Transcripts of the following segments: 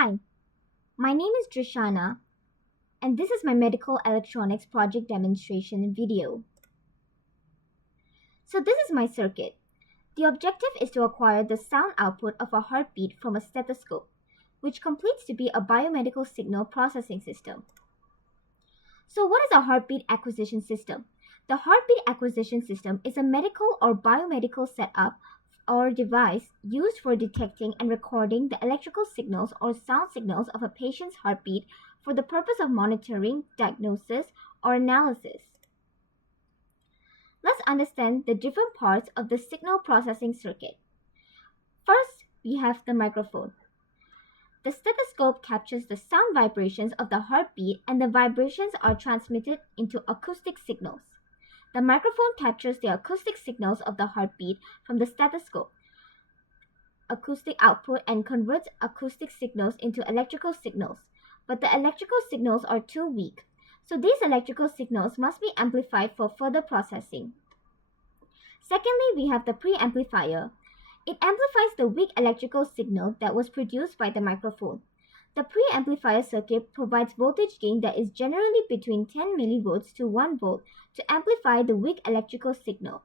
Hi, my name is Drishana, and this is my medical electronics project demonstration video. So this is my circuit. The objective is to acquire the sound output of a heartbeat from a stethoscope, which completes to be a biomedical signal processing system. So what is a heartbeat acquisition system? The heartbeat acquisition system is a medical or biomedical setup or device used for detecting and recording the electrical signals or sound signals of a patient's heartbeat for the purpose of monitoring, diagnosis, or analysis. Let's understand the different parts of the signal processing circuit. First, we have the microphone. The stethoscope captures the sound vibrations of the heartbeat, and the vibrations are transmitted into acoustic signals. The microphone captures the acoustic signals of the heartbeat from the stethoscope acoustic output and converts acoustic signals into electrical signals, but the electrical signals are too weak, so these electrical signals must be amplified for further processing. Secondly, we have the preamplifier. It amplifies the weak electrical signal that was produced by the microphone. The preamplifier circuit provides voltage gain that is generally between 10 mV to 1 volt to amplify the weak electrical signal.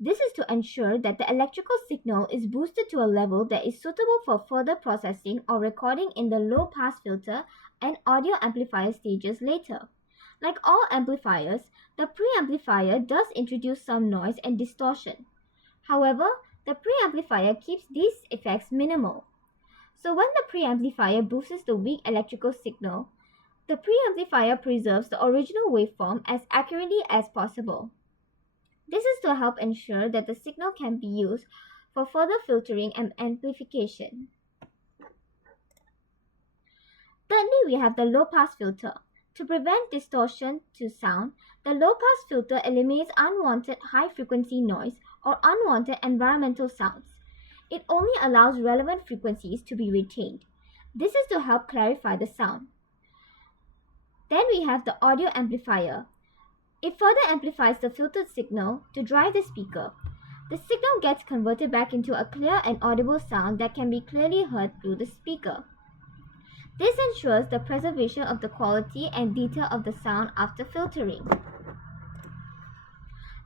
This is to ensure that the electrical signal is boosted to a level that is suitable for further processing or recording in the low-pass filter and audio amplifier stages later. Like all amplifiers, the preamplifier does introduce some noise and distortion. However, the preamplifier keeps these effects minimal. So when the preamplifier boosts the weak electrical signal, the preamplifier preserves the original waveform as accurately as possible. This is to help ensure that the signal can be used for further filtering and amplification. Thirdly, we have the low-pass filter. To prevent distortion to sound, the low-pass filter eliminates unwanted high-frequency noise or unwanted environmental sounds. It only allows relevant frequencies to be retained. This is to help clarify the sound. Then we have the audio amplifier. It further amplifies the filtered signal to drive the speaker. The signal gets converted back into a clear and audible sound that can be clearly heard through the speaker. This ensures the preservation of the quality and detail of the sound after filtering.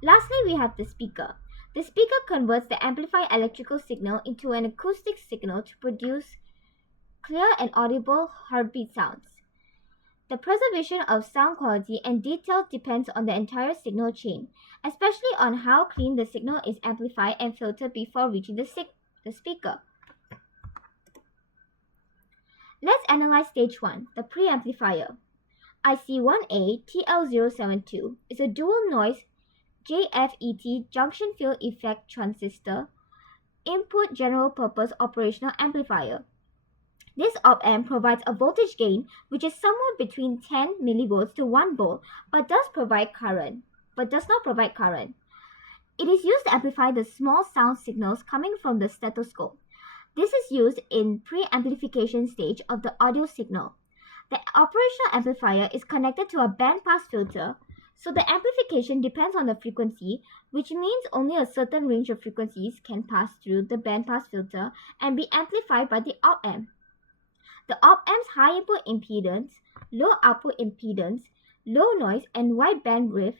Lastly, we have the speaker. The speaker converts the amplified electrical signal into an acoustic signal to produce clear and audible heartbeat sounds. The preservation of sound quality and detail depends on the entire signal chain, especially on how clean the signal is amplified and filtered before reaching the speaker. Let's analyze stage 1, the preamplifier. IC1A TL072 is a dual noise JFET junction field effect transistor input general purpose operational amplifier. This op-amp provides a voltage gain which is somewhere between 10 mV to 1 volt but does not provide current. It is used to amplify the small sound signals coming from the stethoscope. This is used in pre-amplification stage of the audio signal. The operational amplifier is connected to a bandpass filter, so the amplification depends on the frequency, which means only a certain range of frequencies can pass through the bandpass filter and be amplified by the op-amp. The op-amp's high input impedance, low output impedance, low noise, and wide bandwidth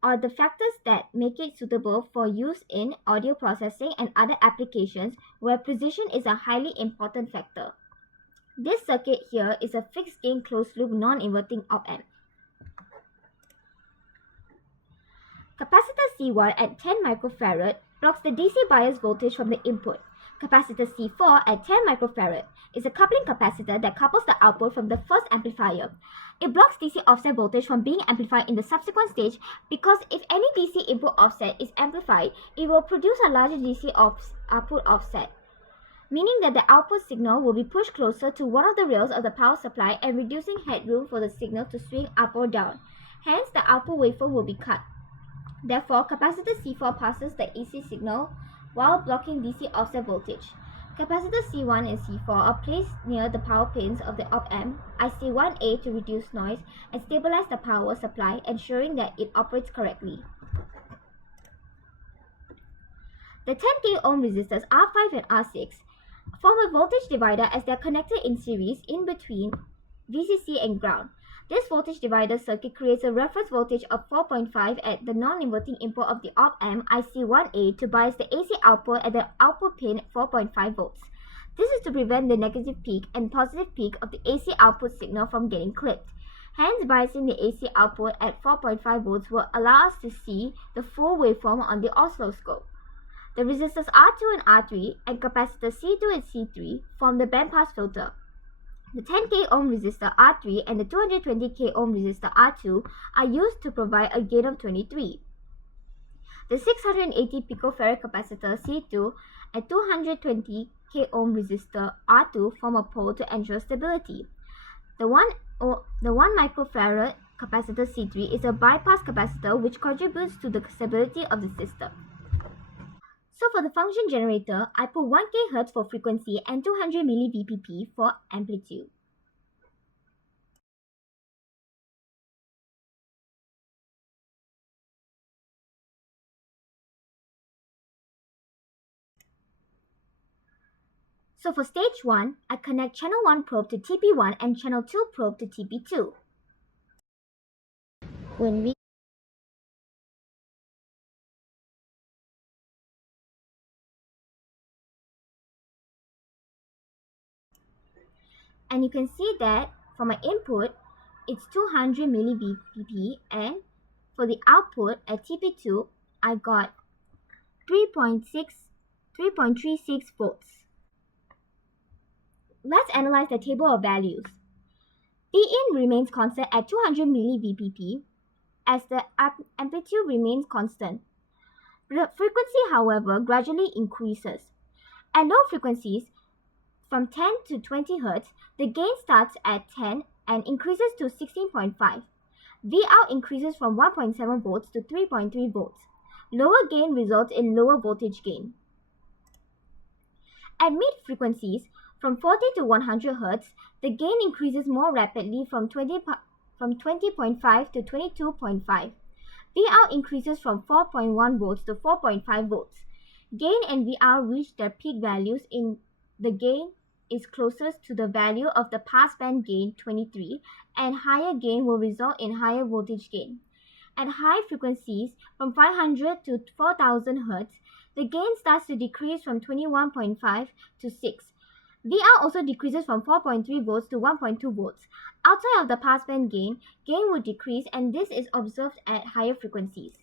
are the factors that make it suitable for use in audio processing and other applications where precision is a highly important factor. This circuit here is a fixed gain closed loop non-inverting op-amp. Capacitor C1 at 10 microfarad blocks the DC bias voltage from the input. Capacitor C4 at 10 microfarad is a coupling capacitor that couples the output from the first amplifier. It blocks DC offset voltage from being amplified in the subsequent stage because if any DC input offset is amplified, it will produce a larger DC output offset, meaning that the output signal will be pushed closer to one of the rails of the power supply and reducing headroom for the signal to swing up or down. Hence, the output waveform will be cut. Therefore, capacitor C4 passes the AC signal while blocking DC offset voltage. Capacitor C1 and C4 are placed near the power pins of the op-amp IC1A to reduce noise and stabilize the power supply, ensuring that it operates correctly. The 10k ohm resistors R5 and R6 Form a voltage divider as they are connected in series in between VCC and ground. This voltage divider circuit creates a reference voltage of 4.5 at the non-inverting input of the op-amp IC1A to bias the AC output at the output pin at 4.5 volts. This is to prevent the negative peak and positive peak of the AC output signal from getting clipped. Hence, biasing the AC output at 4.5 volts will allow us to see the full waveform on the oscilloscope. The resistors R2 and R3 and capacitor C2 and C3 form the bandpass filter. The 10k ohm resistor R3 and the 220k ohm resistor R2 are used to provide a gain of 23. The 680 picofarad capacitor C2 and 220k ohm resistor R2 form a pole to ensure stability. The 1 microfarad capacitor C3 is a bypass capacitor which contributes to the stability of the system. So for the function generator, I put 1 kHz for frequency and 200 mV/Vpp for amplitude. So for stage 1, I connect channel 1 probe to TP1 and channel 2 probe to TP2. And you can see that for my input, it's 200 mV/Vpp, and for the output at TP2, I got 3.36 volts. Let's analyze the table of values. Pin remains constant at 200 mV/Vpp as the amplitude remains constant. The frequency, however, gradually increases. At low frequencies, from 10 to 20 Hz, the gain starts at 10 and increases to 16.5. Vout increases from 1.7 volts to 3.3 volts. Lower gain results in lower voltage gain. At mid frequencies, from 40 to 100 Hz, the gain increases more rapidly from 20.5 to 22.5. Vout increases from 4.1 volts to 4.5 volts. Gain and Vout reach their peak values in the gain is closest to the value of the passband gain 23, and higher gain will result in higher voltage gain. At high frequencies from 500 to 4000 Hz, the gain starts to decrease from 21.5 to 6. Vout also decreases from 4.3 volts to 1.2 volts. Outside of the passband gain will decrease, and this is observed at higher frequencies.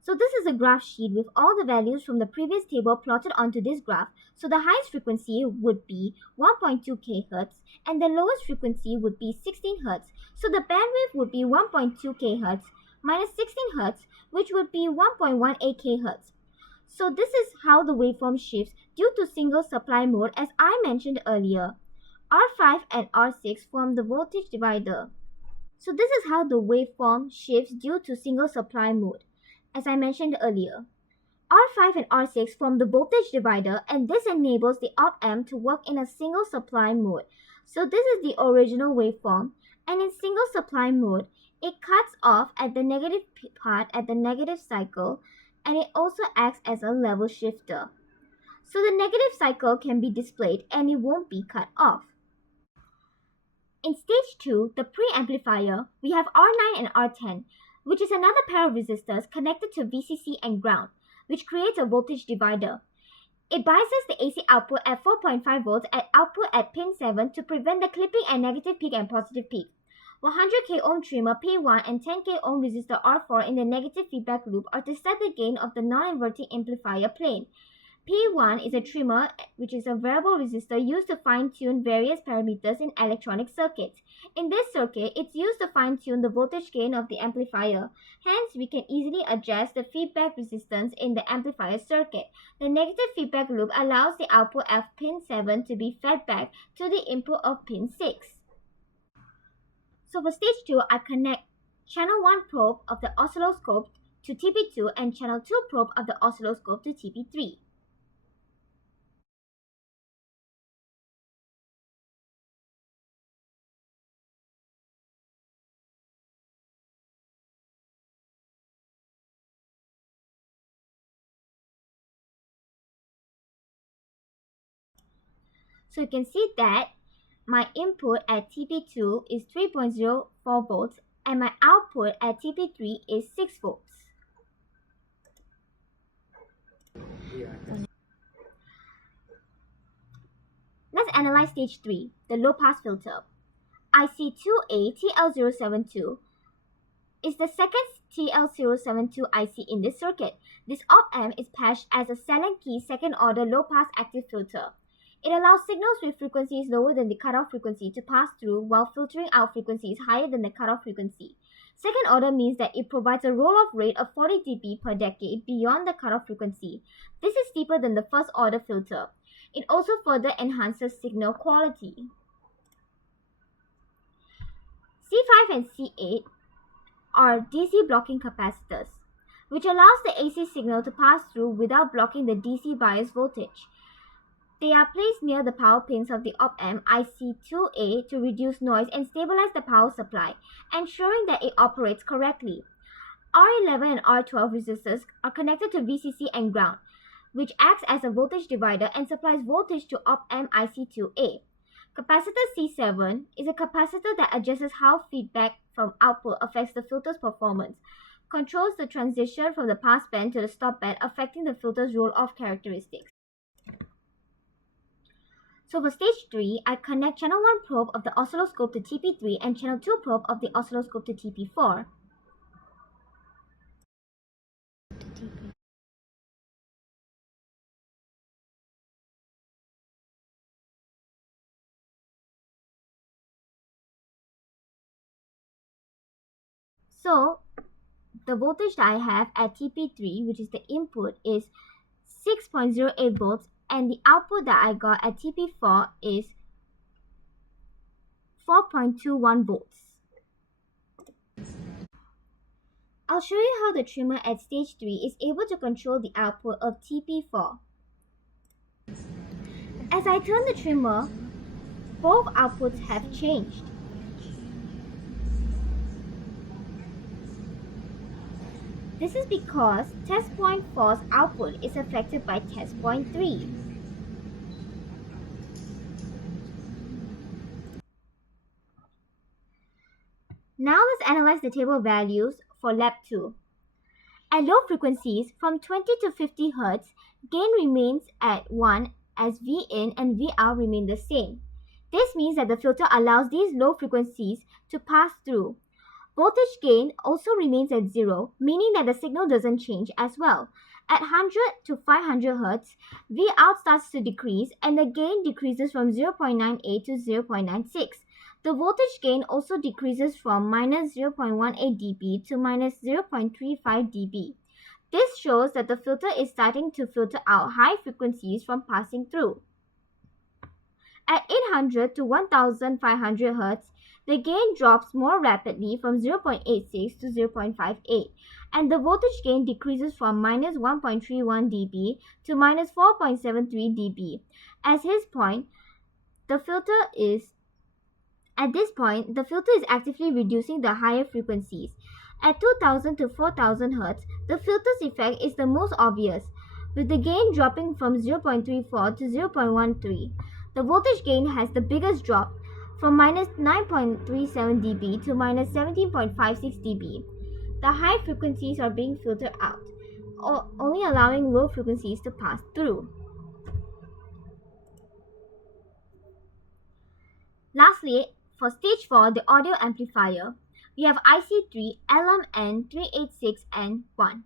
So this is a graph sheet with all the values from the previous table plotted onto this graph. So the highest frequency would be 1.2 kHz and the lowest frequency would be 16 Hz. So the bandwidth would be 1.2 kHz minus 16 Hz, which would be 1.18 kHz. So this is how the waveform shifts due to single supply mode, as I mentioned earlier. R5 and R6 form the voltage divider. So this is how the waveform shifts due to single supply mode. As I mentioned earlier, R5 and R6 form the voltage divider, and this enables the op-amp to work in a single supply mode. So this is the original waveform, and in single supply mode, it cuts off at the negative part at the negative cycle, and it also acts as a level shifter. So the negative cycle can be displayed and it won't be cut off. In stage 2, the preamplifier, we have R9 and R10, which is another pair of resistors connected to VCC and ground, which creates a voltage divider. It biases the AC output at 4.5 volts at output at pin 7 to prevent the clipping and negative peak and positive peak. 100k ohm trimmer P1 and 10k ohm resistor R4 in the negative feedback loop are to set the gain of the non-inverting amplifier plane. P1 is a trimmer, which is a variable resistor used to fine-tune various parameters in electronic circuits. In this circuit, it's used to fine-tune the voltage gain of the amplifier. Hence, we can easily adjust the feedback resistance in the amplifier circuit. The negative feedback loop allows the output of pin 7 to be fed back to the input of pin 6. So for stage 2, I connect channel 1 probe of the oscilloscope to TP2 and channel 2 probe of the oscilloscope to TP3. So you can see that my input at TP2 is 3.04 volts and my output at TP3 is 6 volts. Let's analyze stage 3, the low pass filter. IC2A TL072 is the second TL072 IC in this circuit. This op-amp is patched as a Sallen key second order low pass active filter. It allows signals with frequencies lower than the cutoff frequency to pass through while filtering out frequencies higher than the cutoff frequency. Second order means that it provides a roll-off rate of 40 dB per decade beyond the cutoff frequency. This is steeper than the first order filter. It also further enhances signal quality. C5 and C8 are DC blocking capacitors, which allows the AC signal to pass through without blocking the DC bias voltage. They are placed near the power pins of the op-amp IC2A to reduce noise and stabilize the power supply, ensuring that it operates correctly. R11 and R12 resistors are connected to VCC and ground, which acts as a voltage divider and supplies voltage to op-amp IC2A. Capacitor C7 is a capacitor that adjusts how feedback from output affects the filter's performance, controls the transition from the pass band to the stop band, affecting the filter's roll-off characteristics. So for stage 3, I connect channel 1 probe of the oscilloscope to TP3 and channel 2 probe of the oscilloscope to TP4. So the voltage that I have at TP3, which is the input, is 6.08 volts, and the output that I got at TP4 is 4.21 volts. I'll show you how the trimmer at stage 3 is able to control the output of TP4. As I turn the trimmer, both outputs have changed. This is because test point 4's output is affected by test point 3. Now let's analyze the table values for lab 2. At low frequencies from 20 to 50 Hz, gain remains at 1 as Vin and Vout remain the same. This means that the filter allows these low frequencies to pass through. Voltage gain also remains at 0, meaning that the signal doesn't change as well. At 100 to 500 Hz, Vout starts to decrease and the gain decreases from 0.98 to 0.96. The voltage gain also decreases from minus 0.18 dB to minus 0.35 dB. This shows that the filter is starting to filter out high frequencies from passing through. At 800 to 1500 Hz, the gain drops more rapidly from 0.86 to 0.58, and the voltage gain decreases from minus 1.31 dB to minus 4.73 dB. At this point, the filter is actively reducing the higher frequencies. At 2000 to 4000 Hz, the filter's effect is the most obvious, with the gain dropping from 0.34 to 0.13. The voltage gain has the biggest drop, from minus 9.37 dB to minus 17.56 dB. The high frequencies are being filtered out, only allowing low frequencies to pass through. Lastly, for stage 4, the audio amplifier, we have IC3 LMN386N1.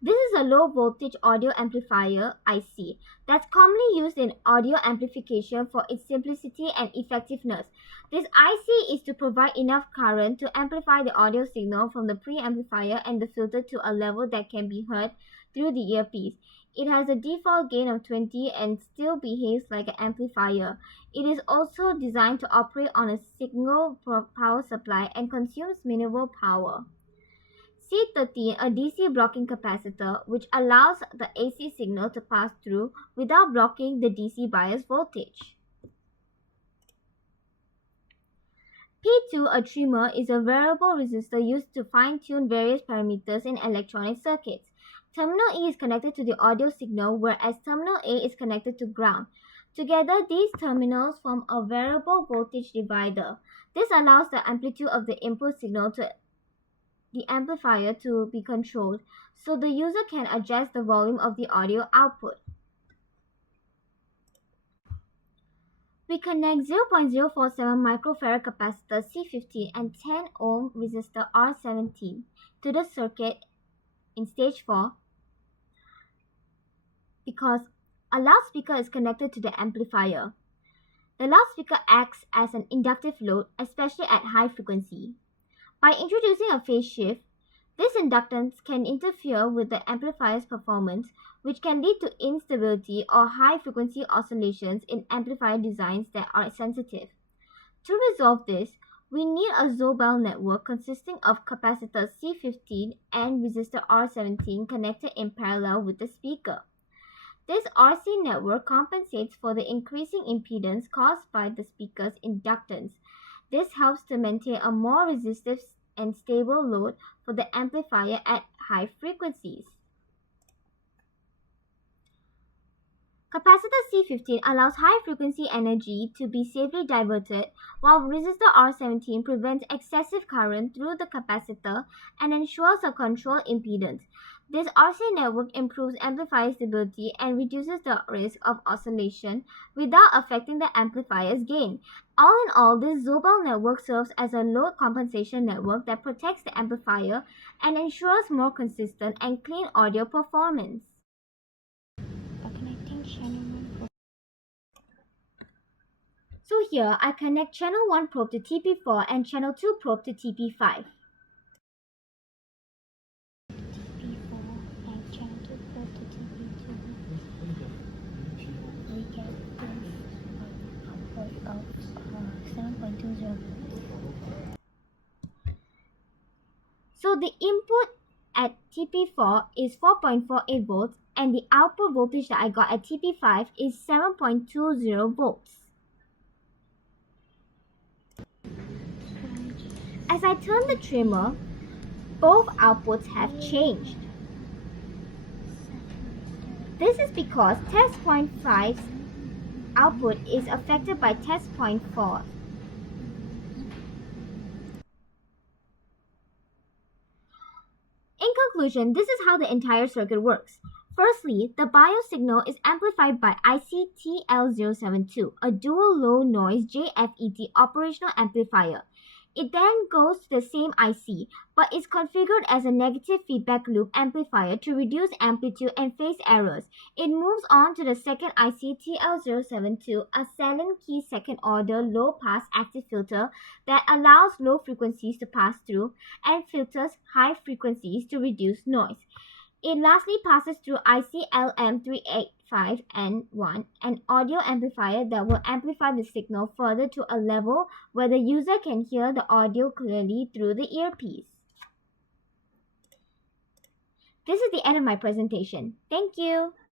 This is a low voltage audio amplifier IC that's commonly used in audio amplification for its simplicity and effectiveness. This IC is to provide enough current to amplify the audio signal from the preamplifier and the filter to a level that can be heard through the earpiece. It has a default gain of 20 and still behaves like an amplifier. It is also designed to operate on a single power supply and consumes minimal power. C13, a DC blocking capacitor, which allows the AC signal to pass through without blocking the DC bias voltage. P2, a trimmer, is a variable resistor used to fine-tune various parameters in electronic circuits. Terminal E is connected to the audio signal, whereas terminal A is connected to ground. Together, these terminals form a variable voltage divider. This allows the amplitude of the input signal to the amplifier to be controlled, so the user can adjust the volume of the audio output. We connect 0.047 microfarad capacitor C15 and 10 ohm resistor R17 to the circuit in stage 4 because a loudspeaker is connected to the amplifier. The loudspeaker acts as an inductive load, especially at high frequency. By introducing a phase shift, this inductance can interfere with the amplifier's performance, which can lead to instability or high-frequency oscillations in amplifier designs that are sensitive. To resolve this, we need a Zobel network consisting of capacitor C15 and resistor R17 connected in parallel with the speaker. This RC network compensates for the increasing impedance caused by the speaker's inductance. This helps to maintain a more resistive and stable load for the amplifier at high frequencies. Capacitor C15 allows high-frequency energy to be safely diverted, while resistor R17 prevents excessive current through the capacitor and ensures a controlled impedance. This RC network improves amplifier stability and reduces the risk of oscillation without affecting the amplifier's gain. All in all, this Zobel network serves as a load compensation network that protects the amplifier and ensures more consistent and clean audio performance. So here I connect channel 1 probe to TP4 and channel 2 probe to TP5. So the input at TP4 is 4.48 volts and the output voltage that I got at TP5 is 7.20 volts. As I turn the trimmer, both outputs have changed. This is because test point 5's output is affected by test point 4. In conclusion, this is how the entire circuit works. Firstly, the bias signal is amplified by IC-TL072, a dual low noise JFET operational amplifier. It then goes to the same IC, but is configured as a negative feedback loop amplifier to reduce amplitude and phase errors. It moves on to the second IC TL072, a Salin key second order low pass active filter that allows low frequencies to pass through and filters high frequencies to reduce noise. It lastly passes through IC-LM385N1, an audio amplifier that will amplify the signal further to a level where the user can hear the audio clearly through the earpiece. This is the end of my presentation. Thank you.